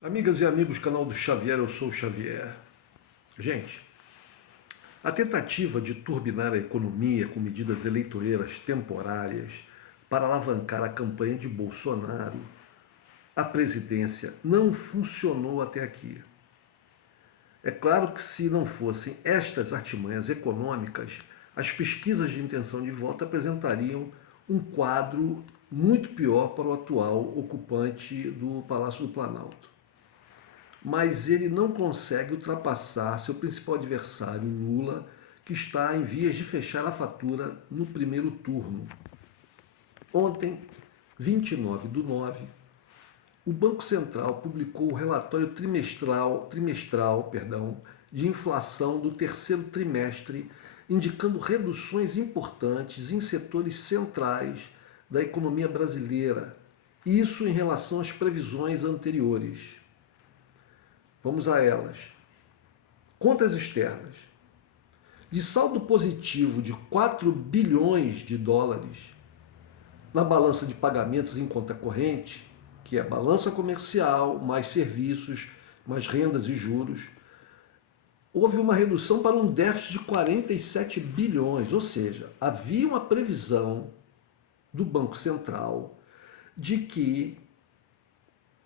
Amigas e amigos, canal do Xavier, eu sou o Xavier. Gente, a tentativa de turbinar a economia com medidas eleitoreiras temporárias para alavancar a campanha de Bolsonaro à presidência não funcionou até aqui. É claro que se não fossem estas artimanhas econômicas, as pesquisas de intenção de voto apresentariam um quadro muito pior para o atual ocupante do Palácio do Planalto. Mas ele não consegue ultrapassar seu principal adversário, Lula, que está em vias de fechar a fatura no primeiro turno. Ontem, 29/9, o Banco Central publicou o relatório trimestral de inflação do terceiro trimestre, indicando reduções importantes em setores centrais da economia brasileira, isso em relação às previsões anteriores. Vamos a elas. Contas externas. De saldo positivo de 4 bilhões de dólares na balança de pagamentos em conta corrente, que é a balança comercial, mais serviços, mais rendas e juros, houve uma redução para um déficit de 47 bilhões, ou seja, havia uma previsão do Banco Central de que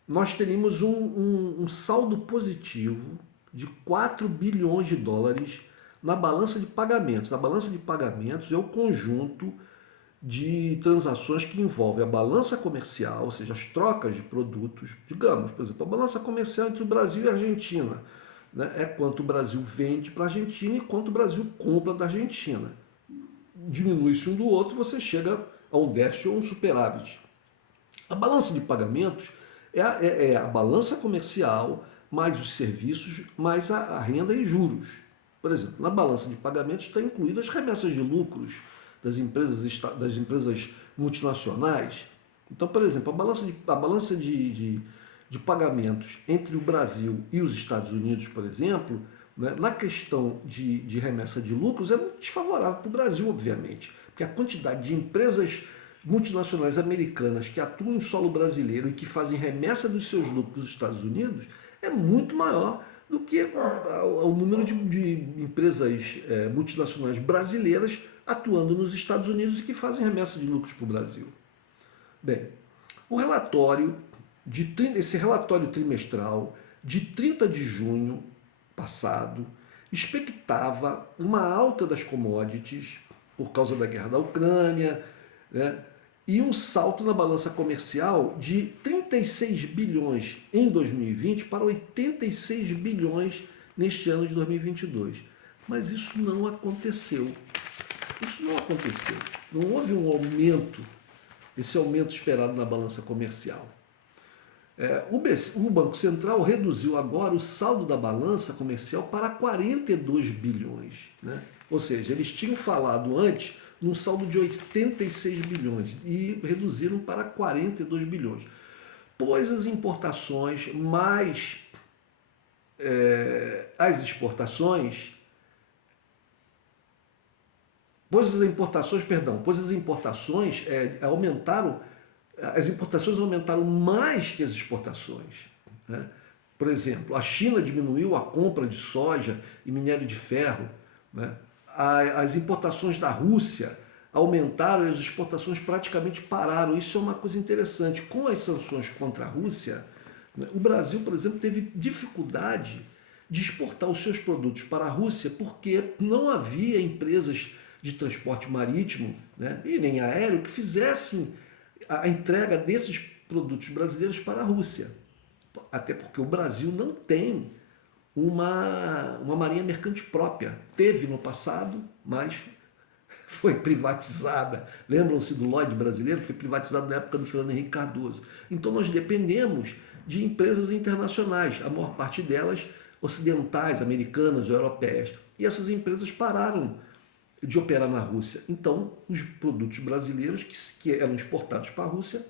nós teríamos um saldo positivo de 4 bilhões de dólares na balança de pagamentos. A balança de pagamentos é o conjunto de transações que envolve a balança comercial, ou seja, as trocas de produtos. Digamos, por exemplo, a balança comercial entre o Brasil e a Argentina, né, é quanto o Brasil vende para a Argentina e quanto o Brasil compra da Argentina. Diminui-se um do outro, você chega a um déficit ou um superávit. A balança de pagamentos é a balança comercial, mais os serviços, mais a renda e juros. Por exemplo, na balança de pagamentos estão incluídas as remessas de lucros das empresas multinacionais. Então, por exemplo, a balança de pagamentos entre o Brasil e os Estados Unidos, por exemplo, né, na questão de remessa de lucros é muito desfavorável para o Brasil, obviamente, porque a quantidade de empresas multinacionais americanas que atuam em solo brasileiro e que fazem remessa dos seus lucros para os Estados Unidos é muito maior do que o número de empresas multinacionais brasileiras atuando nos Estados Unidos e que fazem remessa de lucros para o Brasil. Bem, esse relatório trimestral de 30 de junho passado expectava uma alta das commodities por causa da guerra da Ucrânia, né, e um salto na balança comercial de 36 bilhões em 2020 para 86 bilhões neste ano de 2022. Mas isso não aconteceu. Isso não aconteceu. Não houve um aumento, esse aumento esperado na balança comercial. O Banco Central reduziu agora o saldo da balança comercial para 42 bilhões. Né? Ou seja, eles tinham falado antes num saldo de 86 bilhões e reduziram para 42 bilhões. Pois as importações mais as exportações, pois as importações aumentaram, as importações aumentaram mais que as exportações. Né? Por exemplo, a China diminuiu a compra de soja e minério de ferro, né? As importações da Rússia aumentaram e as exportações praticamente pararam. Isso é uma coisa interessante. Com as sanções contra a Rússia, né, o Brasil, por exemplo, teve dificuldade de exportar os seus produtos para a Rússia porque não havia empresas de transporte marítimo, né, e nem aéreo que fizessem a entrega desses produtos brasileiros para a Rússia. Até porque o Brasil não tem uma marinha mercante própria. Teve no passado, mas foi privatizada. Lembram-se do Lloyd brasileiro? Foi privatizado na época do Fernando Henrique Cardoso. Então nós dependemos de empresas internacionais, a maior parte delas ocidentais, americanas ou europeias. E essas empresas pararam de operar na Rússia. Então os produtos brasileiros que eram exportados para a Rússia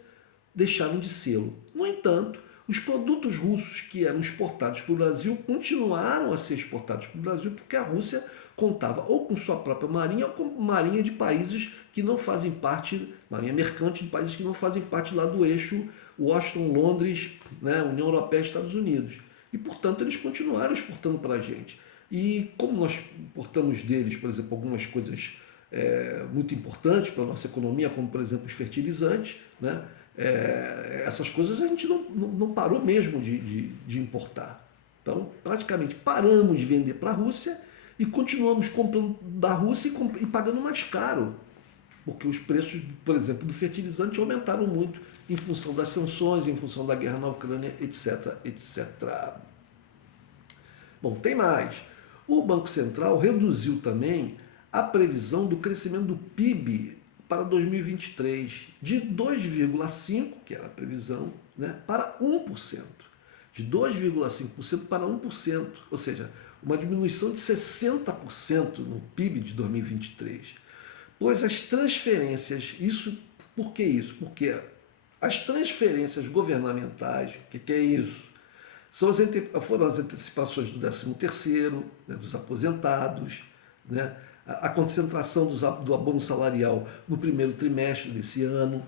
deixaram de sê-lo. No entanto, os produtos russos que eram exportados para o Brasil continuaram a ser exportados para o Brasil porque a Rússia contava ou com sua própria marinha ou com marinha de países que não fazem parte, marinha mercante de países que não fazem parte lá do eixo Washington, Londres, né, União Europeia e Estados Unidos. E, portanto, eles continuaram exportando para a gente. E como nós importamos deles, por exemplo, algumas coisas muito importantes para a nossa economia, como, por exemplo, os fertilizantes, né, essas coisas a gente não parou mesmo de importar. Então, praticamente paramos de vender para a Rússia e continuamos comprando da Rússia e pagando mais caro, porque os preços, por exemplo, do fertilizante aumentaram muito em função das sanções, em função da guerra na Ucrânia, etc, etc. Bom, tem mais. O Banco Central reduziu também a previsão do crescimento do PIB para 2023 de 2,5%, que era a previsão, né, para 1%. De 2,5% para 1%, ou seja, uma diminuição de 60% no PIB de 2023. Pois as transferências, por que isso? Porque as transferências governamentais, o que é isso? Foram as antecipações do 13º, né, dos aposentados, né, a concentração do abono salarial no primeiro trimestre desse ano,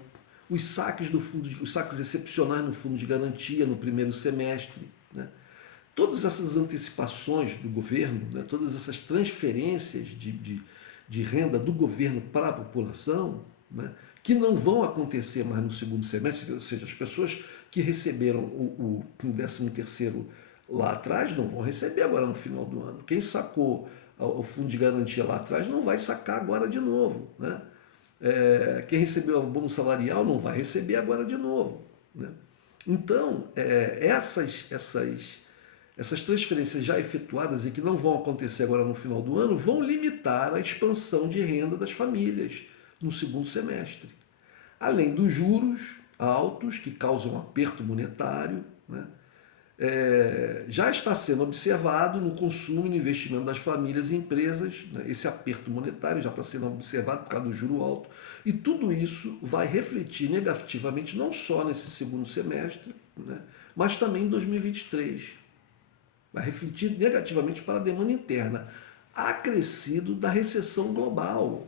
os saques os saques excepcionais no fundo de garantia no primeiro semestre, né? Todas essas antecipações do governo, né, todas essas transferências de renda do governo para a população, né, que não vão acontecer mais no segundo semestre, ou seja, as pessoas que receberam o 13º lá atrás não vão receber agora no final do ano. Quem sacou o fundo de garantia lá atrás não vai sacar agora de novo, né? Quem recebeu o abono salarial não vai receber agora de novo, né? Então, essas transferências já efetuadas e que não vão acontecer agora no final do ano vão limitar a expansão de renda das famílias no segundo semestre. Além dos juros altos que causam aperto monetário, né? Já está sendo observado no consumo e no investimento das famílias e empresas, né? Esse aperto monetário já está sendo observado por causa do juro alto, e tudo isso vai refletir negativamente não só nesse segundo semestre, né? Mas também em 2023. Vai refletir negativamente para a demanda interna, acrescido da recessão global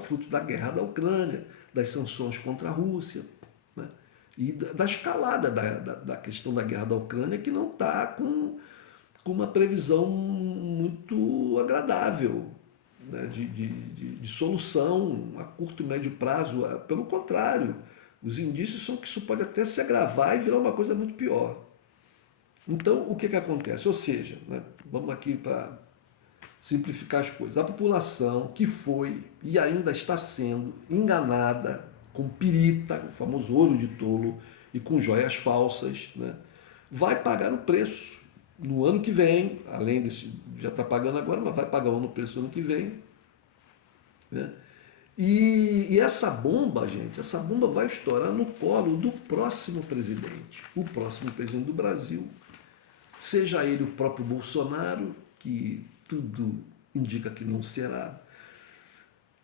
fruto da guerra da Ucrânia, das sanções contra a Rússia, né? E da escalada da questão da guerra da Ucrânia, que não está com uma previsão muito agradável, né, de solução a curto e médio prazo. Pelo contrário, os indícios são que isso pode até se agravar e virar uma coisa muito pior. Então, o que acontece? Ou seja, né, vamos aqui para simplificar as coisas. A população que foi e ainda está sendo enganada com pirita, o famoso ouro de tolo, e com joias falsas, né, vai pagar o preço no ano que vem, além desse, já está pagando agora, mas vai pagar o preço no ano que vem, né? E essa bomba, gente, essa bomba vai estourar no colo do próximo presidente, o próximo presidente do Brasil, seja ele o próprio Bolsonaro, que tudo indica que não será,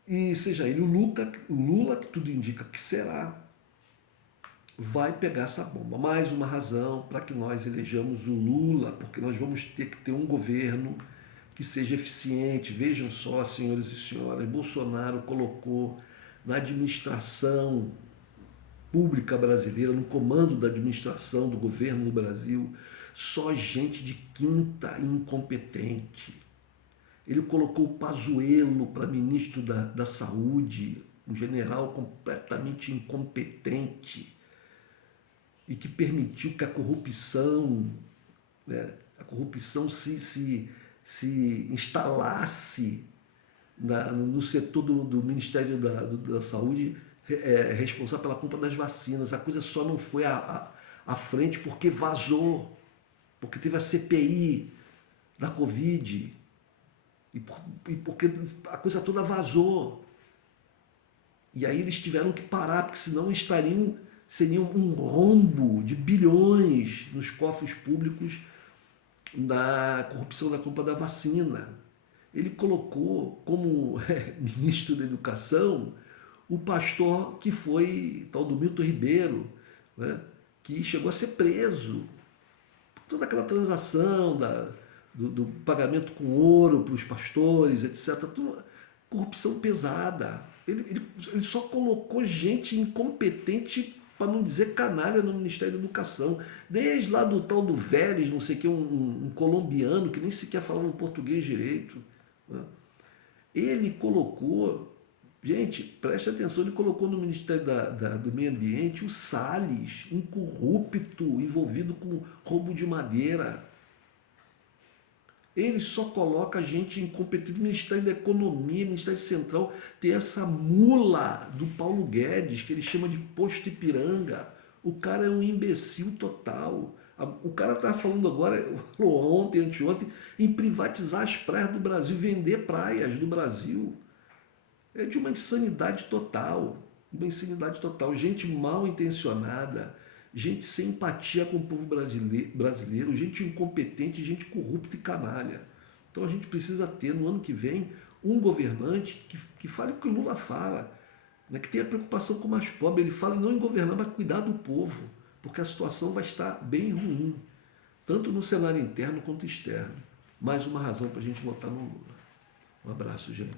e seja ele o Lula, que tudo indica que será, vai pegar essa bomba. Mais uma razão para que nós elejamos o Lula, porque nós vamos ter que ter um governo que seja eficiente. Vejam só, senhores e senhoras, Bolsonaro colocou na administração pública brasileira, no comando da administração do governo no Brasil, só gente de quinta incompetente. Ele colocou o Pazuello para ministro da Saúde, um general completamente incompetente e que permitiu que a corrupção, né, se instalasse no setor do Ministério da Saúde, responsável pela compra das vacinas. A coisa só não foi à frente porque vazou, porque teve a CPI da Covid, e porque a coisa toda vazou. E aí eles tiveram que parar, porque senão seria um rombo de bilhões nos cofres públicos da corrupção da compra da vacina. Ele colocou como ministro da Educação o pastor que foi tal do Milton Ribeiro, né, que chegou a ser preso. Toda aquela transação do pagamento com ouro para os pastores, etc. Tudo, corrupção pesada. Ele só colocou gente incompetente para não dizer canalha no Ministério da Educação. Desde lá do tal do Vélez, não sei o que, um colombiano que nem sequer falava português direito. Né? Ele colocou, gente, preste atenção, ele colocou no Ministério do Meio Ambiente o Salles, um corrupto envolvido com roubo de madeira. Ele só coloca gente incompetente. O Ministério da Economia, o Ministério Central, tem essa mula do Paulo Guedes, que ele chama de posto Ipiranga. O cara é um imbecil total. O cara está falando agora, ontem, anteontem, em privatizar as praias do Brasil, vender praias do Brasil. É de uma insanidade total. Uma insanidade total. Gente mal intencionada, gente sem empatia com o povo brasileiro, gente incompetente, gente corrupta e canalha. Então a gente precisa ter, no ano que vem, um governante que fale o que o Lula fala, né, que tenha preocupação com o mais pobre. Ele fala não em governar, mas cuidar do povo, porque a situação vai estar bem ruim, tanto no cenário interno quanto externo. Mais uma razão para a gente votar no Lula. Um abraço, gente.